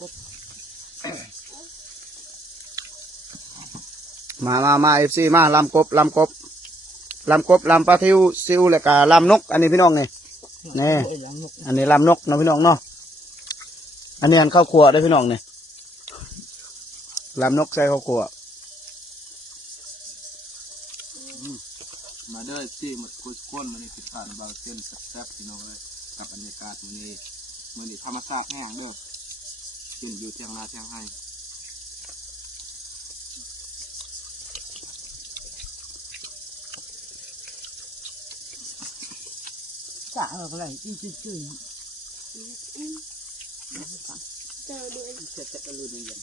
กบมาเอฟซีมาลำกบลำปลาทิวซิวแล้วก็ลำนกอันนี้พี่น้องนี่นี่อันนี้ลำนกเนาะพี่น้องเนาะอันนี้อันข้าวคั่วได้พี่น้องนี่ลำนกใส่ข้าวคั่วมาเด้อที่หมดคุยก้นมันนี่ติดผ่านบางเส้นแซ่บพี่น้องเลยกับบรรยากาศมันนี่ธรรมชาติแห้งเด้อกินอยู่เทียงนาเทียงให้สะอะไรอีจืดเจอด้วยเสร็จจะรู้ในเย็น